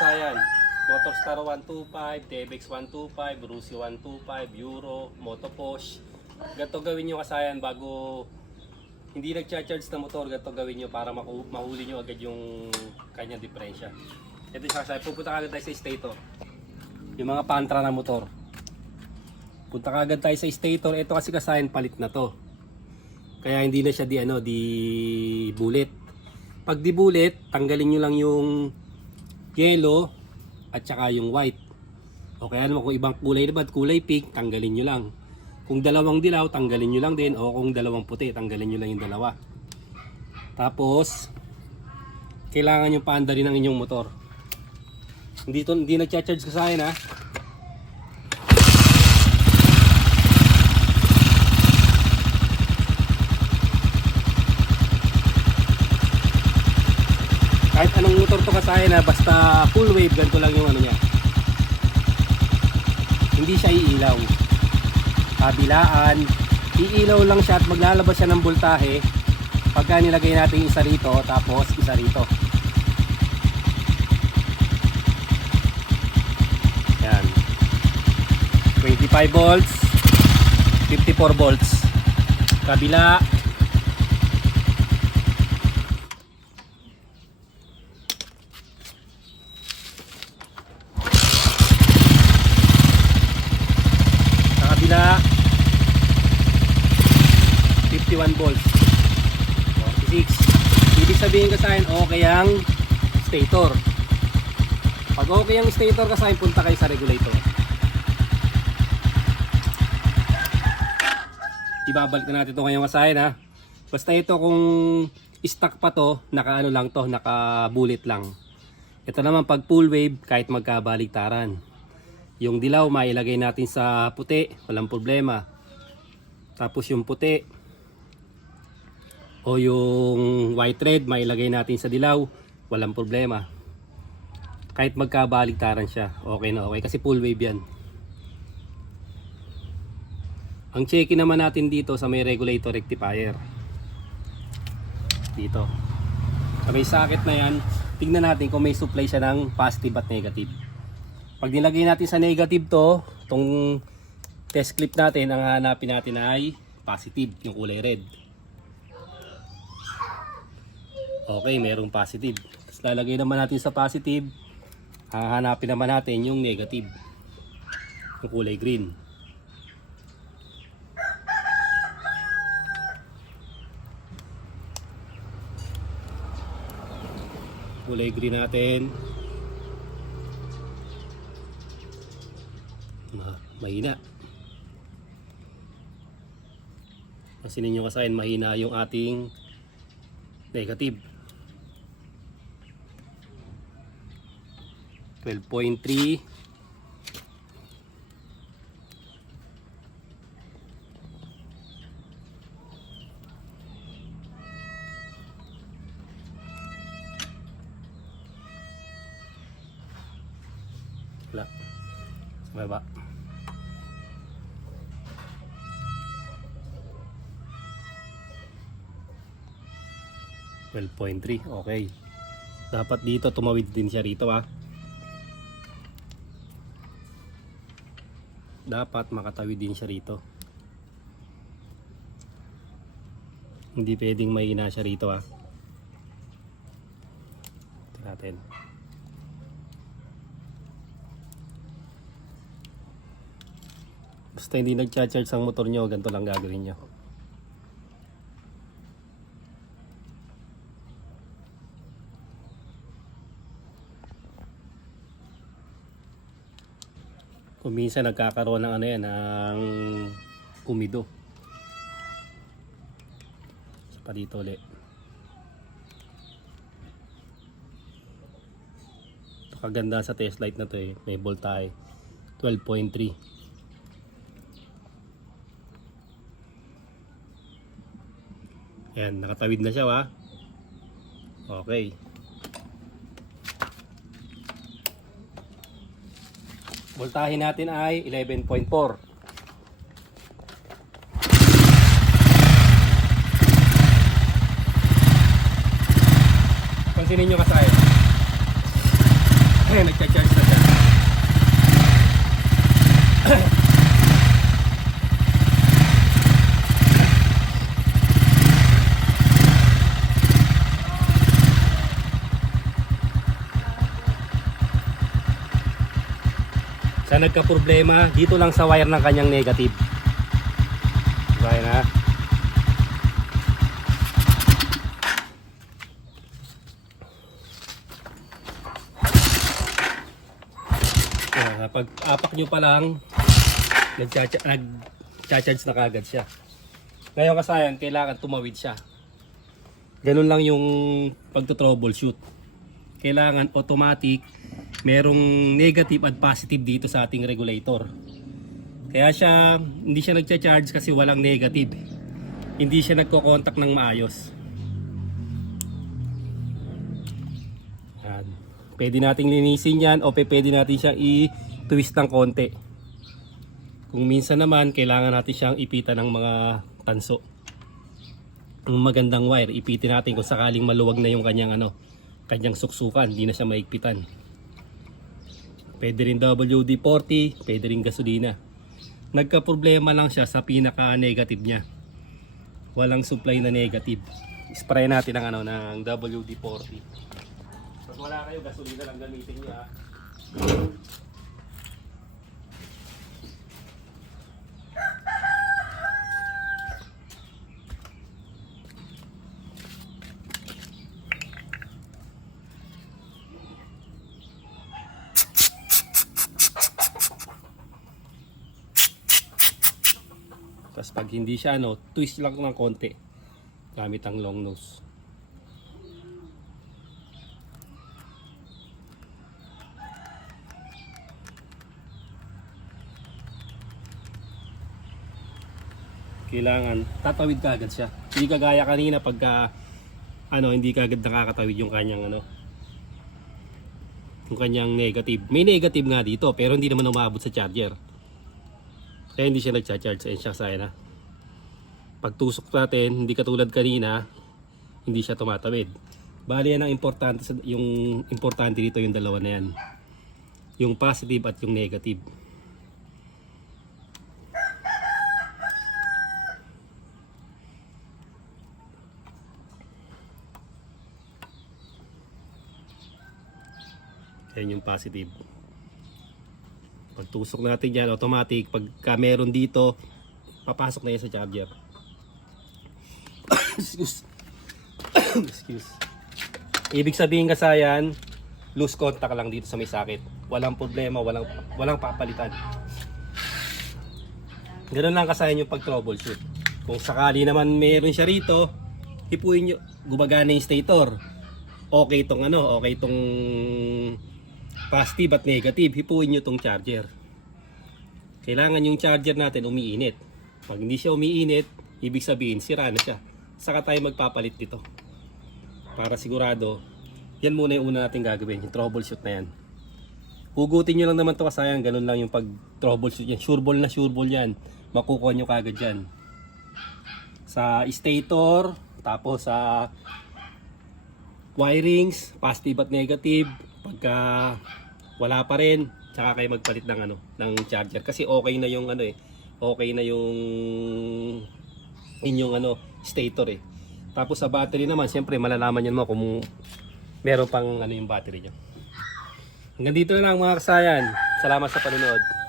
kasayan. Motorstar 125, TVX 125, Rusi 125, Euro, Motoposh. Ganito gawin nyo kasayan bago hindi nag-charge na motor. Ganito gawin nyo para mahuli nyo agad yung kanyang diferensya. Ito siya kasayan. Pupunta agad tayo sa stator. Yung mga pantra na motor. Punta agad tayo sa stator. Ito kasi kasayan palit na to. Kaya hindi na siya di bullet. Pag di bullet, tanggalin nyo lang yung yellow at saka yung white. O kaya naman kung ibang kulay na ba, kulay pink, tanggalin nyo lang. Kung dalawang dilaw, tanggalin nyo lang din. O kung dalawang puti, tanggalin nyo lang yung dalawa. Tapos, kailangan yung paanda rin ng inyong motor. Hindi nag-charge ka sa akin ha. Kahit anong motor to kasayan na basta full wave, ganito lang yung ano niya. Hindi siya iilaw. Kabilaan, iilaw lang siya at maglalabas siya ng voltahe pagka nilagay natin isa rito tapos isa rito. Yan. 25 volts, 54 volts. Kabila. Kabila 51 volts 46. Ibig sabihin ka sa akin okay ang stator. Pag okay ang stator ka sa akin, punta kayo sa regulator. Ibabalik na natin ito ngayong kasayan ha. Basta ito kung stock pa to, naka ano lang to, naka bullet lang. Ito naman pag full wave, kahit magkabaligtaran. Yung dilaw mailagay natin sa puti, walang problema. Tapos yung puti o yung white red mailagay natin sa dilaw, walang problema. Kahit magkabaligtaran siya, okay na okay kasi full wave yan. Ang check naman natin dito sa may regulator rectifier. Dito. Sa may socket na yan, tingnan natin kung may supply siya ng positive at negative. Pag nilagay natin sa negative to, itong test clip natin, ang hanapin natin ay positive, yung kulay red. Okay, merong positive. Tapos lalagay naman natin sa positive, hahanapin naman natin yung negative, yung kulay green. Kulay green natin. Mahina. Kasi ninyo kasayan, mahina yung ating negative. 12.3. Wala. Sa baba. 12.3. Okay. Dapat dito tumawid din siya rito ah. Dapat makatawid din siya rito. Hindi pwedeng mahina siya rito ah. Ito natin. Basta hindi nag-charge ang motor nyo, ganito lang gagawin nyo. Kung minsan nagkakaroon ng ano yan, ng umido. Saka dito ulit. Ito kaganda sa test light na to eh. May voltahe 12.3. Yan, nakatawid na siya ha. Okay. Voltahe natin ay 11.4. Pansinin nyo kasaya. nagcha-charge na siya. Sa nagka-problema, dito lang sa wire ng kanyang negative. Diba yun, ha? Pag apak nyo pa lang, nag-charge na kagad siya. Ngayon kasayan, kailangan tumawid siya. Ganun lang yung pagto-troubleshoot. Kailangan automatic, merong negative at positive dito sa ating regulator. Kaya siya, hindi siya nagcha-charge kasi walang negative. Hindi siya nagko-contact ng maayos. Yan. Pwede nating linisin yan o pwede natin siyang i-twist ng konti. Kung minsan naman, kailangan natin siyang ipitan ng mga tanso. Ang magandang wire, ipitin natin kung sakaling maluwag na yung kanyang kanyang suksukan, hindi na siya maigpitan. Pwede rin WD-40, pwede rin gasolina. Nagka-problema lang siya sa pinaka-negative niya. Walang supply na negative. Spray natin ang ng WD-40. Pag wala kayo, gasolina lang gamitin niyo, ha. Tapos pag hindi siya twist lang ng konti gamit ang long nose. Kailangan tatawid ka agad siya. Hindi kagaya kanina pagka hindi ka agad nakakatawid yung kanyang yung kanyang negative. May negative nga dito pero hindi naman umabot sa charger. Kaya hindi siya nagcha-charge. Ayun siya sana. Pag tusok natin, hindi katulad kanina, hindi siya tumatawid. Bali yan ang importante, yung importante dito yung dalawa na yan. Yung positive at yung negative. Ayan yung positive. Pag tusok natin yan, automatic, pagka meron dito, papasok na yan sa charger. Excuse. Excuse. Ibig sabihin kasayan, loose contact lang dito sa may sakit. Walang problema, walang papalitan. Ganun lang kasayan yung pag-troubleshoot. Kung sakali naman meron siya rito, hipuin nyo, gumagana yung stator. Okay tong okay tong positive at negative, hipuin nyo tong charger. Kailangan yung charger natin umiinit. Pag hindi siya umiinit, ibig sabihin sira na siya. Saka tayo magpapalit dito. Para sigurado, yan muna yung una natin gagawin, yung troubleshoot na yan. Hugutin nyo lang naman to kasayan, ganun lang yung pag-troubleshoot yan. Sure ball yan. Makukuha nyo kagad yan. Sa stator, tapos sa wirings, positive at negative. Pagka wala pa rin, tsaka kayo magpalit ng ng charger kasi okay na yung okay na yung inyong stator eh. Tapos sa battery naman, siyempre malalaman niyo mo kung meron pang yung battery niyo. Hanggang dito na lang mga kasayan. Salamat sa panonood.